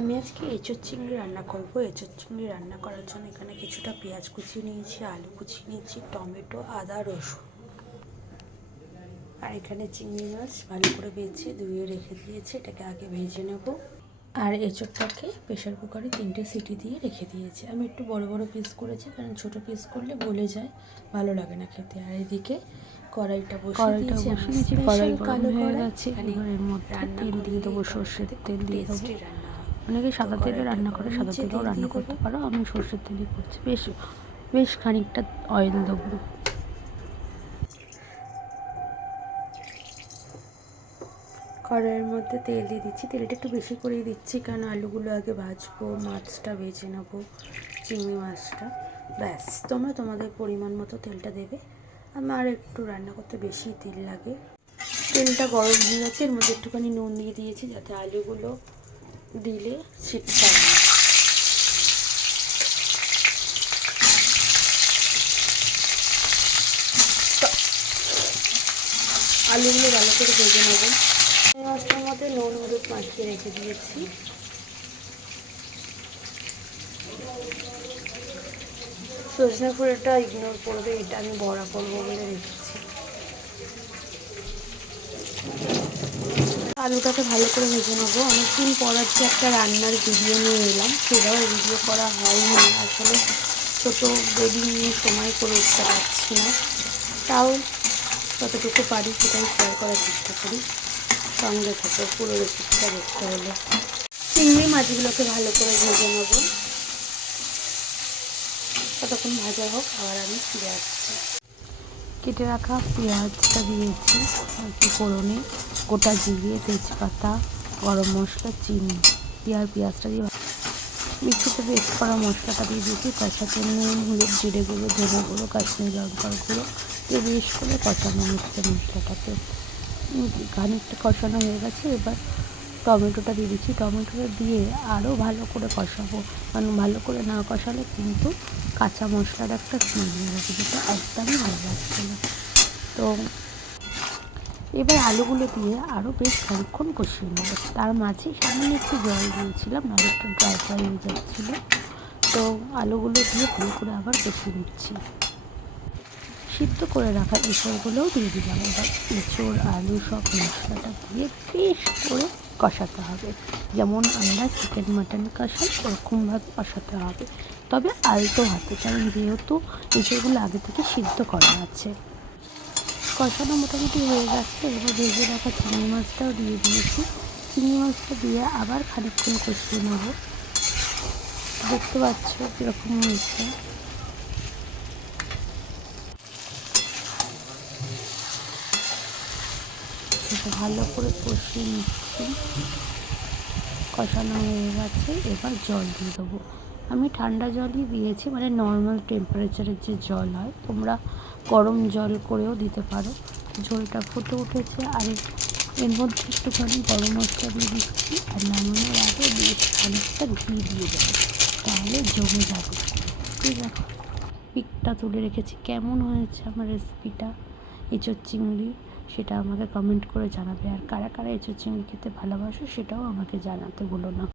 আমি আজকে এঁচোড় চিংড়ি রান্না করব। এঁচোড় চিংড়ি রান্না করার জন্য এখানে কিছুটা পেঁয়াজ কুচিয়ে নিয়েছি, আলু কুচিয়ে নিয়েছি, টমেটো, আদা, রসুন। আর এখানে চিংড়ি মাছ ভালো করে বেছে ধুয়ে রেখে দিয়েছি, এটাকে আগে ভেজে নেব। আর এঁচোড়টাকে প্রেশার কুকারে 3টে সিটি দিয়ে রেখে দিয়েছি। আমি একটু বড় বড় পিস করেছি, কারণ ছোটো পিস করলে গলে যায়, ভালো লাগে না খেতে। আর এদিকে কড়াইটা বসিয়ে দিয়েছি, কড়াই কালো হয়ে গেছে। এর মধ্যে তেল দিয়ে দেবো, সর্ষের তেল দিয়ে দেবো। অনেকে সাদা তেলে রান্না করে, সাদা তেলেও রান্না করতে পারো, আমি সর্ষের তেলই করছি। বেশ খানিকটা অয়েল দেবো। কড়াইয়ের মধ্যে তেল দিয়ে দিচ্ছি, তেলটা একটু বেশি করেই দিচ্ছি, কারণ আলুগুলো আগে ভাজবো, মাছটা ভেজে নেবো, চিংড়ি মাছটা। ব্যাস, তোমরা তোমাদের পরিমাণ মতো তেলটা দেবে। আমার একটু রান্না করতে বেশি তেল লাগে। তেলটা গরম হয়ে গেছে, এর মধ্যে একটুখানি নুন দিয়ে দিয়েছি, যাতে আলুগুলো দিলে ছিটকায় না। আলুগুলো ভালো করে ভেজে নেবো। মাছটার মধ্যে নুন হলুদ মাখিয়ে রেখে দিয়েছি। সজনে ফুলটা ইগনোর করবে, এটা আমি বড়া করবো বলে রেখেছি। আলুটাকে ভালো করে ভেজে নেবো। অনেকদিন পর আজকে একটা রান্নার ভিডিও নিয়ে এলাম, সেটাও ভিডিও করা হয়নি। আসলে ছোটো বেবি নিয়ে সময় করে উঠতে পারছি না, তাও যতটুকু পারি সেটাই শেয়ার করার চেষ্টা করি। সঙ্গে থেকে পুরো রেসিপিটা দেখতে হলে। চিংড়ি মাছগুলোকে ভালো করে ভেজে নেবো। কতক্ষণ ভাজা হোক, আবার আমি ফিরে আসছি। কেটে রাখা পেঁয়াজটা দিয়েছি আর কি ফোড়নে, গোটা জিরে, তেজপাতা, গরম মশলা, চিনি দিয়ে পেঁয়াজটা দিয়ে মিক্সিতে পেস্ট করা মশলাটা দিয়ে দিয়েছি। তার সাথে নুন, হলুদ, জিরে গুঁড়ো, ধনে গুঁড়ো, কাশ্মীরি লঙ্কার গুঁড়ো দিয়ে বেশ করে কষানো হচ্ছে মশলাটাকে। খানিকটা কষানো হয়ে গেছে, এবার টমেটোটা দিয়ে দিচ্ছি। টমেটোটা দিয়ে আরও ভালো করে কষাবো, কারণ ভালো করে না কষালে কিন্তু কাঁচা মশলার একটা স্মেল বেরোবে, যেটা একদমই ভালো লাগছে না। তো এবার আলুগুলো দিয়ে আরও বেশ খানিকক্ষণ কষিয়ে নেবো। তার মাঝে সামান্য একটু জল দিয়েছিলাম, নাহলে একটু ড্রাই ফ্রাই হয়ে যাচ্ছিলো। তো আলুগুলো দিয়ে ভালো করে আবার কষিয়ে নিচ্ছি। সিদ্ধ করে রাখা এঁচোড়গুলোও দিয়ে দিলাম। এবার এঁচোড়, আলু সব মশলাটা দিয়ে বেশ করে কষাতে হবে, যেমন আমরা চিকেন মাটন কষাই ওরকমভাবে কষাতে হবে, তবে আলতো হাতে, কারণ যেহেতু এঁচোড়গুলো আগে থেকে সিদ্ধ করা আছে। কষানো মোটামুটি হয়ে গেছে, এবার ভেজে রাখা চিংড়ি মাছটাও দিয়ে দিয়েছি। চিংড়ি মাছটা দিয়ে আবার খানিকক্ষণ কষিয়ে নেব। দেখতে পাচ্ছ কীরকম হয়েছে। ভালো করে কষিয়ে নিচ্ছি, কষানো হয়ে গেছে। এবার জল দিয়ে দেবো। আমি ঠান্ডা জলই দিয়েছি, মানে নর্মাল টেম্পারেচারের যে জল হয়, তোমরা গরম জল করেও দিতে পারো। ঝোলটা ফুটে উঠেছে, আর এর মধ্যে একটুখানি গরম মশলা দিয়ে দিচ্ছি, আর নামানোর আগে বেশ খানিকটা ঘি দিয়ে দেবো, তাহলে জমে যাবে। ঠিক আছে, পিকটা তুলে রেখেছি। কেমন হয়েছে আমার রেসিপিটা এঁচোড় চিংড়ি, সেটা আমাকে কমেন্ট করে জানাবে। আর কারা কারা এঁচোড় চিংড়ি খেতে ভালোবাসো সেটাও আমাকে জানাতে ভুলো না।